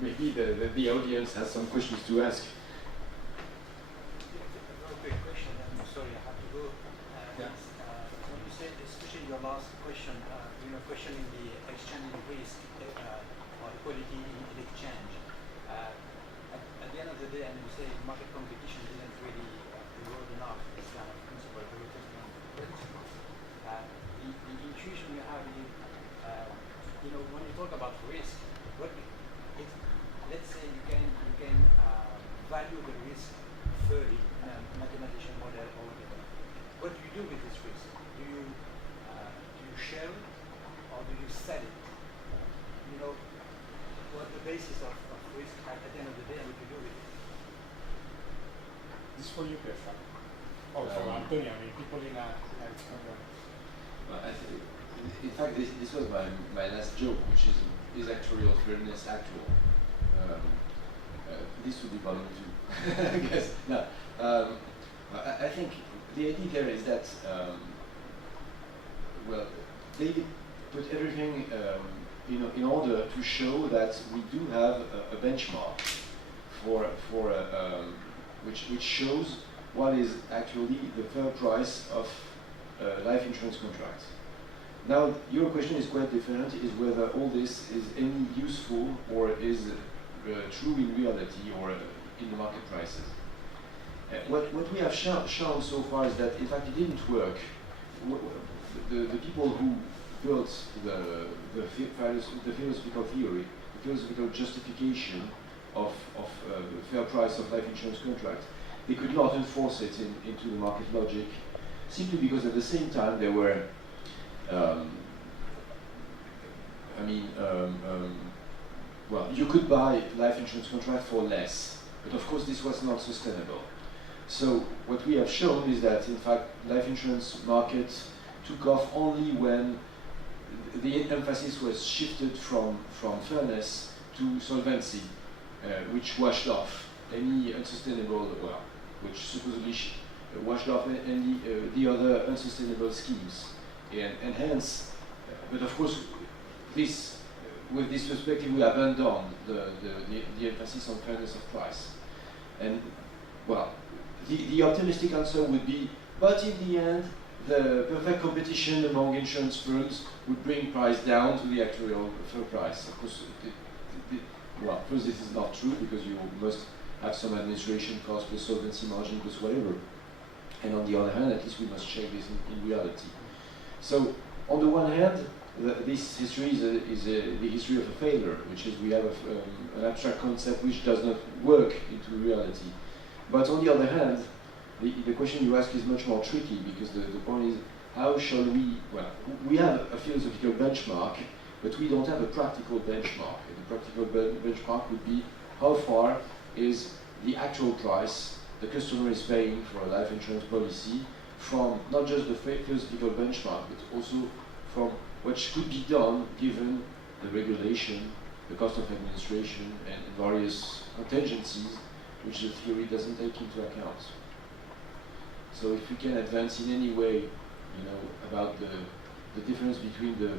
maybe the audience has some questions to ask. A quick question, I'm sorry, I have to go. When you said, especially your last question, questioning the exchanging risk or equality in exchange. At the end of the day, and you say market competition isn't really broad enough, this kind of principle, the intuition you have is, when you talk about risk, let's say you can value the risk fairly in a mathematician model or whatever. What do you do with this risk? Do you share it or do you sell it? What's the basis of risk at the end of the day, and what do you do with it? This is for you, Petra. Oh, for Antonio. I mean, people in a well, in fact, this was my last joke, which is actuarial fairness actual. This would be volume 2, I guess. No, I think the idea there is that, well, David put everything in order to show that we do have a benchmark for which shows what is actually the fair price of life insurance contracts. Now, your question is quite different, is whether all this is any useful or is true in reality or in the market prices. What we have shown so far is that, in fact, it didn't work. The people who built the philosophical theory, the philosophical justification of the fair price of life insurance contracts, they could not enforce it into the market logic, simply because at the same time there were well, you could buy life insurance contract for less, but of course this was not sustainable. So what we have shown is that, in fact, life insurance market took off only when the emphasis was shifted from fairness to solvency, which washed off any unsustainable, well, which supposedly washed off any the other unsustainable schemes, and hence, but of course, with this perspective, we abandon the emphasis on fairness of price. And, well, the optimistic answer would be, but in the end, the perfect competition among insurance firms would bring price down to the actuarial fair price. Of course, well, first, this is not true, because you must have some administration cost plus solvency margin plus whatever. And on the other hand, at least we must check this in reality. So, on the one hand, this history is the history of a failure, which is we have an abstract concept which does not work into reality. But on the other hand, the question you ask is much more tricky, because the point is, how shall we, well, we have a philosophical benchmark, but we don't have a practical benchmark. And the practical benchmark would be how far is the actual price the customer is paying for a life insurance policy from not just the philosophical benchmark, but also from what could be done given the regulation, the cost of administration, and various contingencies which the theory doesn't take into account. So if we can advance in any way, about the difference between the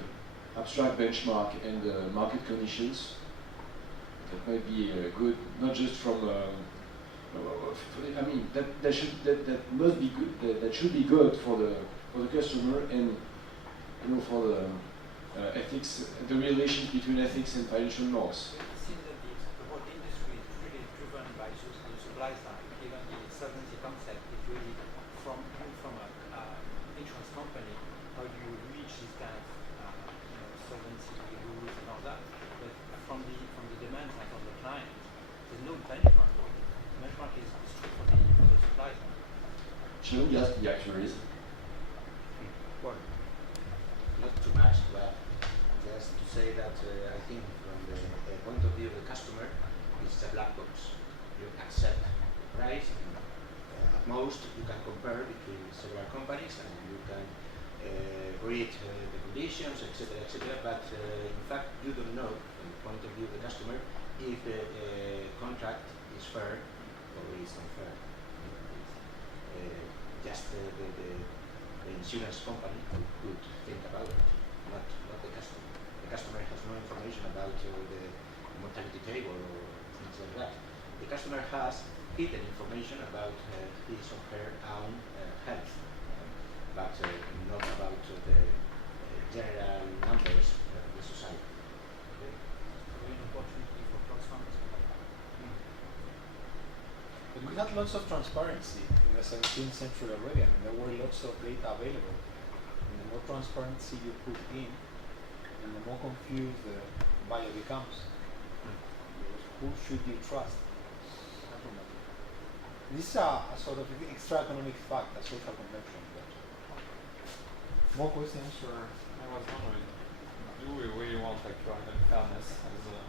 abstract benchmark and the market conditions, that might be good, not just from, I mean, that must be good, that should be good for the customer, and for the ethics, the relations between ethics and financial norms. It seems that the whole industry is really driven by the supply side. Even the solvency concept is really from an insurance company. How do you reach this kind of solvency rules and all that? But from the demand side, from the client, there's no benchmark for it. The benchmark is for the supply side. Shall we ask the actuaries? Well, not too much, but just to say that I think from the point of view of the customer, it's a black box. You accept the price, and at most you can compare between several companies, and you can read the conditions, etc., but in fact you don't know, from the point of view of the customer, if the contract is fair or is unfair. Just the insurance company could think about it, not the customer. The customer has no information about the mortality table or things like that. The customer has hidden information about his or her own health, but not about the general numbers of the society. Okay? An opportunity for transformers. But we had lots of transparency in the 17th century already. I mean, there were lots of data available. And the more transparency you put in, and the more confused the buyer becomes. Who should you trust? This is a sort of extra economic fact, a social convention. But more questions or? I was wondering, do we really want actuarial fairness as a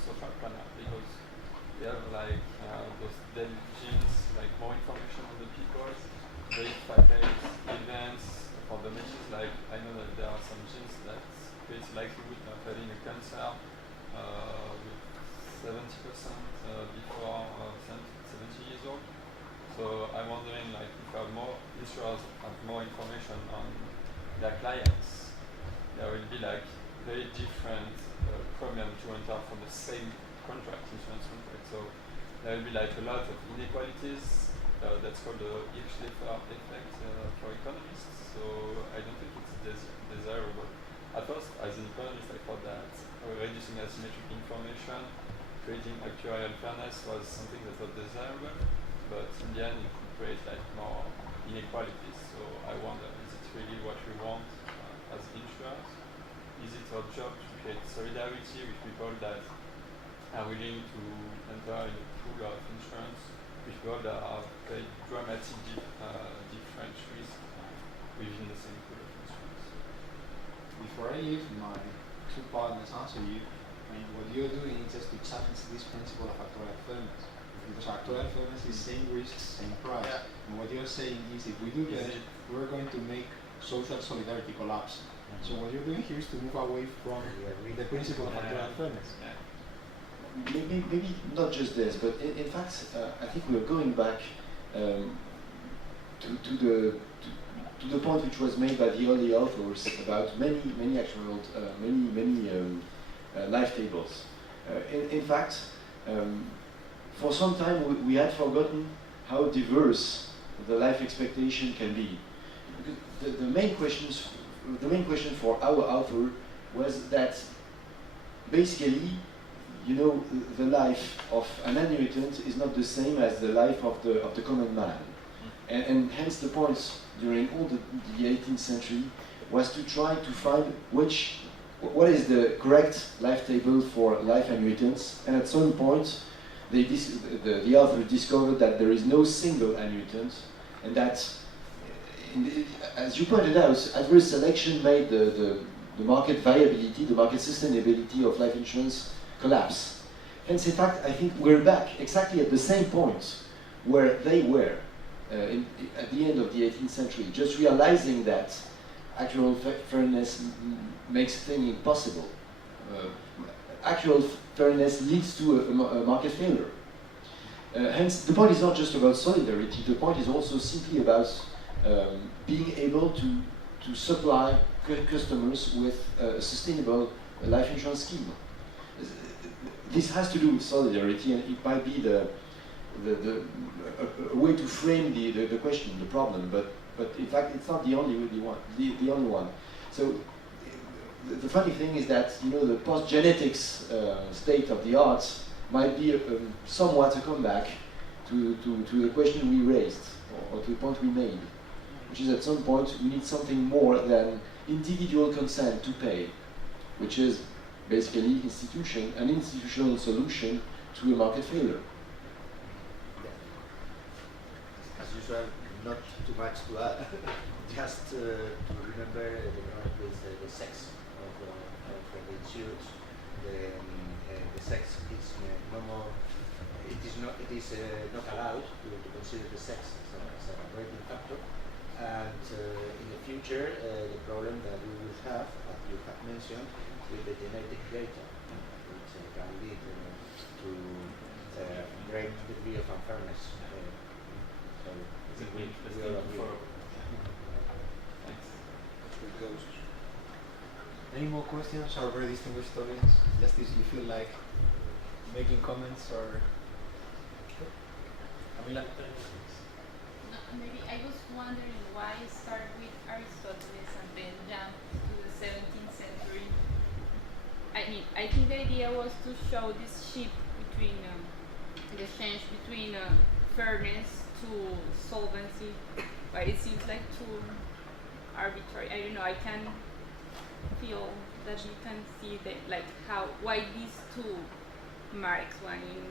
social planner? Because we have like those dead genes, like more information on the people, very packaged events for the machines. Like I know that there are some genes that create likelihood of having a cancer with 70% before 70 years old. So I'm wondering, like, if more insurers have more information on their clients, there will be like very different premium to enter for the same insurance contract. So there will be like a lot of inequalities. That's called the Hirsch-Leffer effect for economists. So I don't think it's desirable. At first, as an economist, I thought that reducing asymmetric information, creating actuarial fairness was something that was desirable. But in the end, it could create like more inequalities. So I wonder, is it really what we want as insurers? Is it our job to create solidarity with people that are willing to enter in a pool of insurance, with people that are very dramatic different risks within the same pool of insurance? Before I leave my two partners answer you, I mean, what you're doing is just to challenge this principle of actuarial fairness. Because actuarial fairness is same risk, same price. Yeah. And what you're saying is if we do that, we're going to make social solidarity collapse. So what you're doing here is to move away from the principle of actuarial fairness. Maybe not just this, but in fact, I think we're going back to the point which was made by the early authors about many actuarial, many life tables. In fact, for some time we had forgotten how diverse the life expectation can be. The main question for our author was that basically, you know, the life of an annuitant is not the same as the life of the common man, and hence the point during all the 18th century was to try to find what is the correct life table for life annuitants, and at some point the author discovered that there is no single annuitant, and that, as you pointed out, adverse selection made the market viability, the market sustainability of life insurance collapse. Hence, in fact, I think we're back exactly at the same point where they were at the end of the 18th century, just realizing that actual fairness makes things impossible. Actual fairness leads to a market failure. Hence, the point is not just about solidarity, the point is also simply about being able to supply customers with a sustainable life insurance scheme. This has to do with solidarity, and it might be a way to frame the question, the problem, but in fact it's not the only one. So the funny thing is that, you know, the post-genetics state of the art might be somewhat a comeback to the question we raised, or to the point we made, which is at some point we need something more than individual consent to pay, which is basically an institutional solution to a market failure. As usual, not too much to add. Just to remember the sex of the insured. The sex is no more. It is not allowed to consider the sex as a rating factor. And in the future, the problem that we will have, as you have mentioned, with the genetic data, which can lead to great degree of unfairness. So I think we all agree. Thanks. Any more questions or very distinguished audience? Just if you feel like making comments or? Camila? No, maybe I was wondering why start with Aristotle and then jump to the 17th century. I mean, I think the idea was to show this shift between the change between fairness to solvency, but it seems like too arbitrary. I don't know. I can feel that you can see that, like why these two marks, one in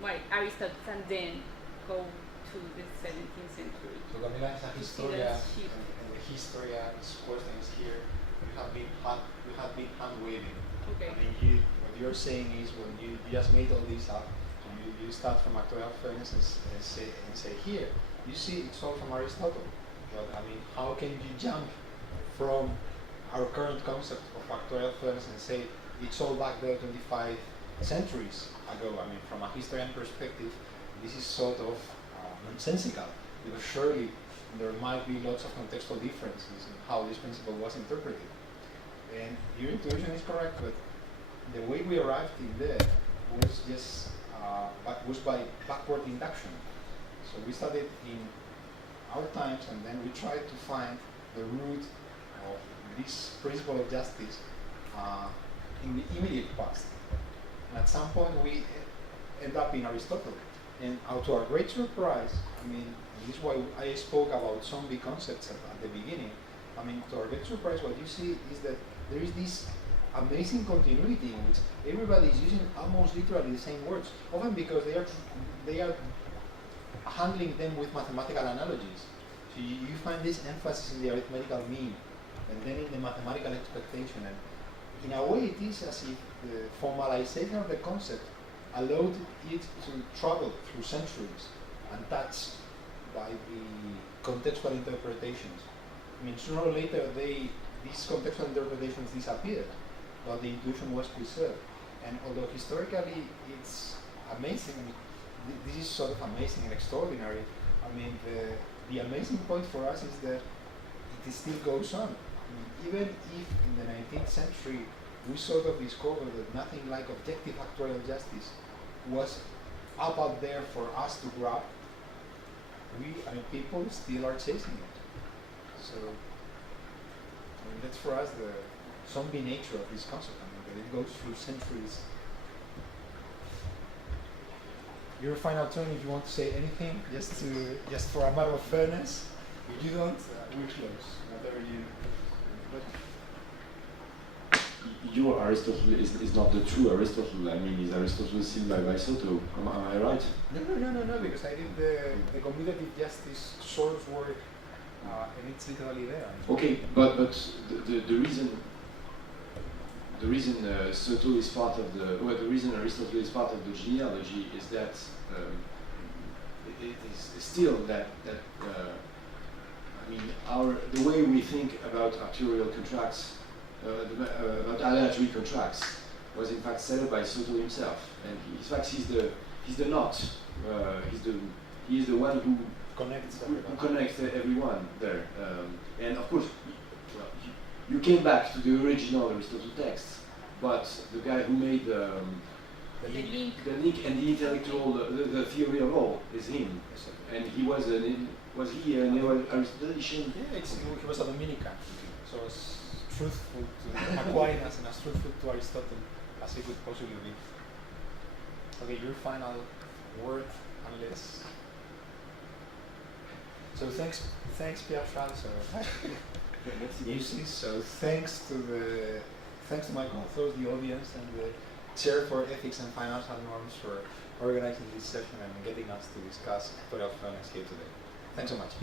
why Aristotle and then go to the 17th century. So Camila is a historian, and the historian's question is here. You have been hand waving. Okay. I mean, what you're saying is when you just made all this up, you start from actuarial fairness and say here, you see it's all from Aristotle. But I mean, how can you jump from our current concept of actuarial fairness and say it's all back there 25 centuries ago? I mean, from a historian perspective, this is sort of nonsensical, because surely there might be lots of contextual differences in how this principle was interpreted. And your intuition is correct, but the way we arrived in there was just was by backward induction. So we started in our times, and then we tried to find the root of this principle of justice in the immediate past. And at some point we end up in Aristotle. And to our great surprise, I mean, this is why I spoke about zombie concepts at the beginning. I mean, to our great surprise, what you see is that there is this amazing continuity in which everybody is using almost literally the same words, often because they are handling them with mathematical analogies. So you find this emphasis in the arithmetical mean, and then in the mathematical expectation. And in a way, it is as if the formalization of the concept allowed it to travel through centuries, untouched by the contextual interpretations. I mean, sooner or later, these contextual interpretations disappeared, but the intuition was preserved. And although historically it's amazing, this is sort of amazing and extraordinary. I mean, the amazing point for us is that it still goes on. I mean, even if in the 19th century we sort of discovered that nothing like objective actuarial justice was up out there for us to grab, people still are chasing it. So, that's for us the zombie nature of this concept. That it goes through centuries. Your final turn, if you want to say anything, just for a matter of fairness. If you don't, we'll close. Whatever you. Your Aristotle is not the true Aristotle. I mean, is Aristotle seen by Soto? Am I right? No, because I did the commutative justice source work, and it's literally there. Okay, but the reason Soto is part of the reason Aristotle is part of the genealogy is that it is still that I mean, the way we think about actuarial contracts. About aleatory contracts was in fact set up by Soto himself, and in fact he's the knot. He is the one who connects everyone there. And of course, you came back to the original Aristotle text, but the guy who made the link and the intellectual, the theory of all is him, and he was he a neo-Aristotelian? Yeah, he was a Dominican, so it's truthful to Aquinas and as truthful to Aristotle as he could possibly be. Okay, your final word, unless. So thanks Pierre Charles. So thanks to my co-authors, the audience, and the Chair for Ethics and Financial Norms for organizing this session and getting us to discuss actuarial fairness here today. Thanks so much.